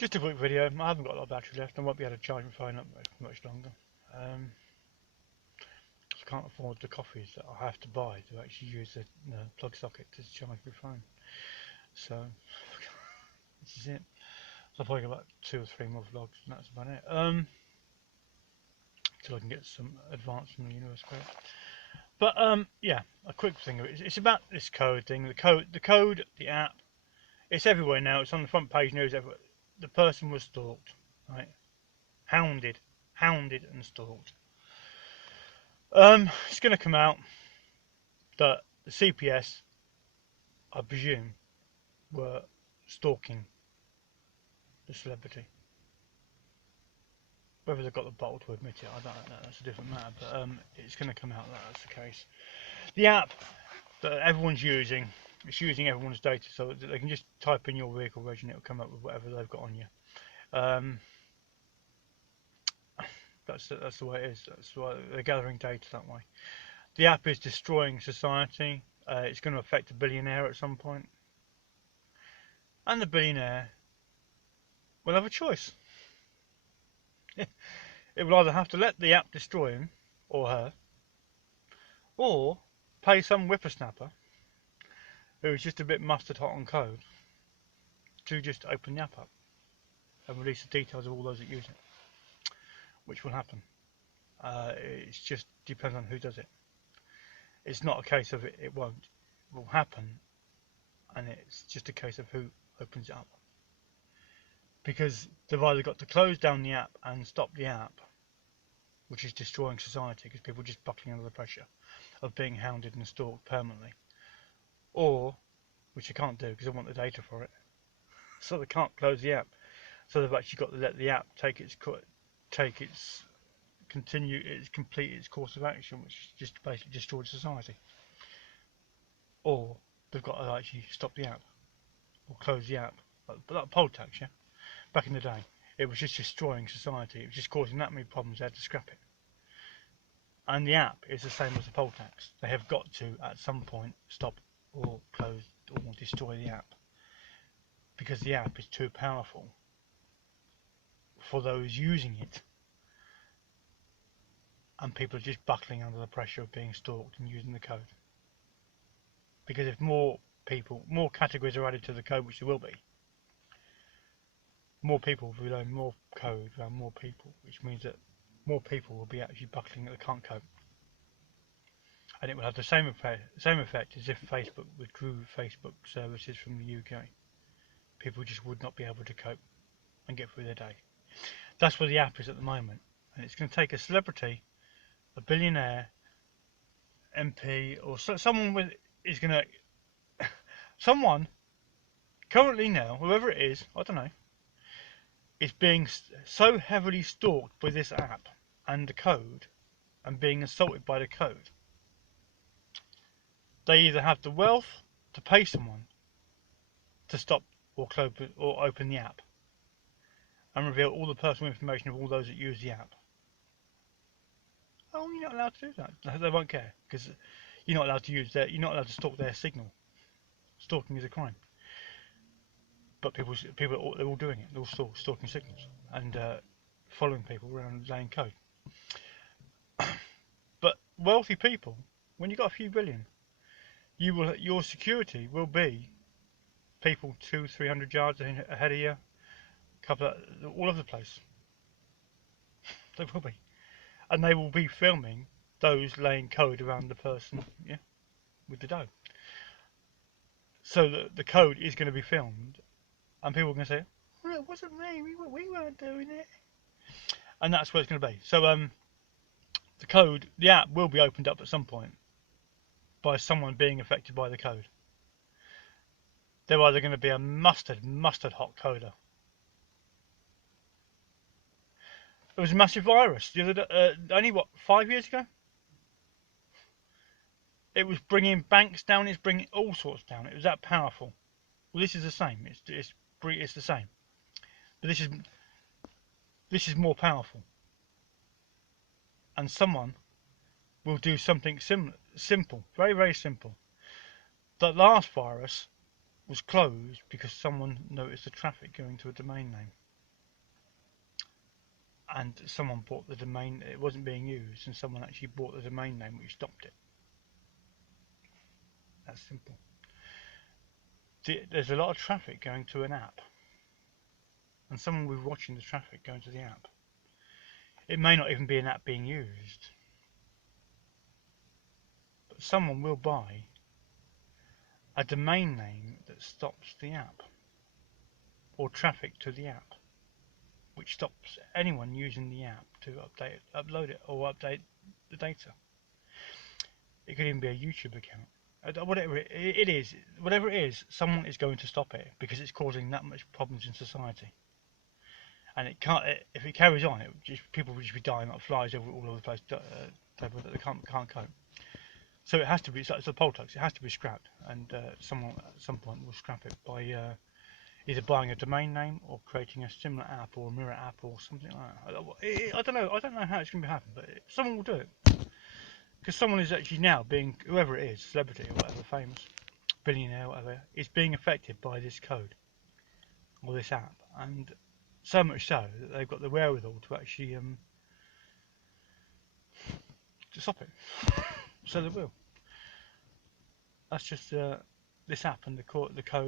Just a quick video. I haven't got a lot of battery left. I won't be able to charge my phone up much longer. I can't afford the coffees that I have to buy to actually use the plug socket to charge my phone. So this is it. So I'll probably get about 2 or 3 more vlogs, and that's about it. Till I can get some advance from the university. But yeah, a quick thing. It's about this code thing. The code, the app. It's everywhere now. It's on the front page news everywhere. The person was stalked, right? Hounded and stalked. It's going to come out that the CPS, I presume, were stalking the celebrity. Whether they've got the bottle to admit it, I don't know. That's a different matter. But it's going to come out that that's the case. The app that everyone's using, it's using everyone's data, so that they can just type in your vehicle reg and it'll come up with whatever they've got on you. That's the way it is. That's why they're gathering data that way. The app is destroying society. It's going to affect a billionaire at some point, and the billionaire will have a choice. It will either have to let the app destroy him or her, or pay some whippersnapper who's just a bit mustard hot on code to just open the app up and release the details of all those that use it, which will happen. It just depends on who does it. It's not a case of it won't. It will happen, and it's just a case of who opens it up. Because they've either got to close down the app and stop the app, which is destroying society because people are just buckling under the pressure of being hounded and stalked permanently, or, which they can't do because they want the data for it, so they can't close the app. So they've actually got to let the app complete its course of action, which just basically destroys society. Or they've got to actually stop the app or close the app. But that poll tax, yeah, back in the day, it was just destroying society. It was just causing that many problems. They had to scrap it. And the app is the same as the poll tax. They have got to, at some point, stop or close or destroy the app because the app is too powerful for those using it, and people are just buckling under the pressure of being stalked and using the code. Because if more categories are added to the code, which there will be, more people will learn more code around more people, which means that more people will be actually buckling that they can't cope. And it will have the same effect as if Facebook withdrew Facebook services from the UK. People just would not be able to cope and get through their day. That's where the app is at the moment. And it's going to take a celebrity, a billionaire, MP, or someone someone currently now, whoever it is, I don't know, is being so heavily stalked by this app and the code and being assaulted by the code. They either have the wealth to pay someone to stop or open the app and reveal all the personal information of all those that use the app. Oh, you're not allowed to do that. They won't care because you're not allowed to stalk their signal. Stalking is a crime. But people they're all doing it. They're all stalking signals and following people around laying code. But wealthy people, when you've got a few billion, your security will be people 200-300 yards ahead of you, all over the place. They will be, and they will be filming those laying code around the person, yeah, with the dough. So the code is going to be filmed, and people are going to say, "Well, it wasn't me. We weren't doing it." And that's what it's going to be. So the app will be opened up at some point by someone being affected by the code. They're either going to be a mustard hot coder. It was a massive virus the other day, only 5 years ago. It was bringing banks down. It's bringing all sorts down. It was that powerful. Well, this is the same. It's the same, but this is more powerful. And someone will do something simple, very, very simple. That last virus was closed because someone noticed the traffic going to a domain name. and someone bought the domain. It wasn't being used, and someone actually bought the domain name which stopped it. That's simple. There's a lot of traffic going to an app, and someone will be watching the traffic going to the app. It may not even be an app being used, but someone will buy a domain name that stops the app, or traffic to the app, which stops anyone using the app to upload it, or update the data. It could even be a YouTube account. Whatever it is, whatever it is, someone is going to stop it because it's causing that much problems in society. And it can't. If it carries on, people will just be dying like flies all over the place. They can't cope. So it has to be. It's a poll tax. It has to be scrapped, and someone at some point will scrap it by either buying a domain name or creating a similar app or a mirror app or something like that. I don't know. I don't know how it's going to happen, but someone will do it because someone is actually now being, whoever it is, celebrity or whatever, famous, billionaire, or whatever, is being affected by this code or this app, and so much so that they've got the wherewithal to actually to stop it. So they will. That's just this app and the code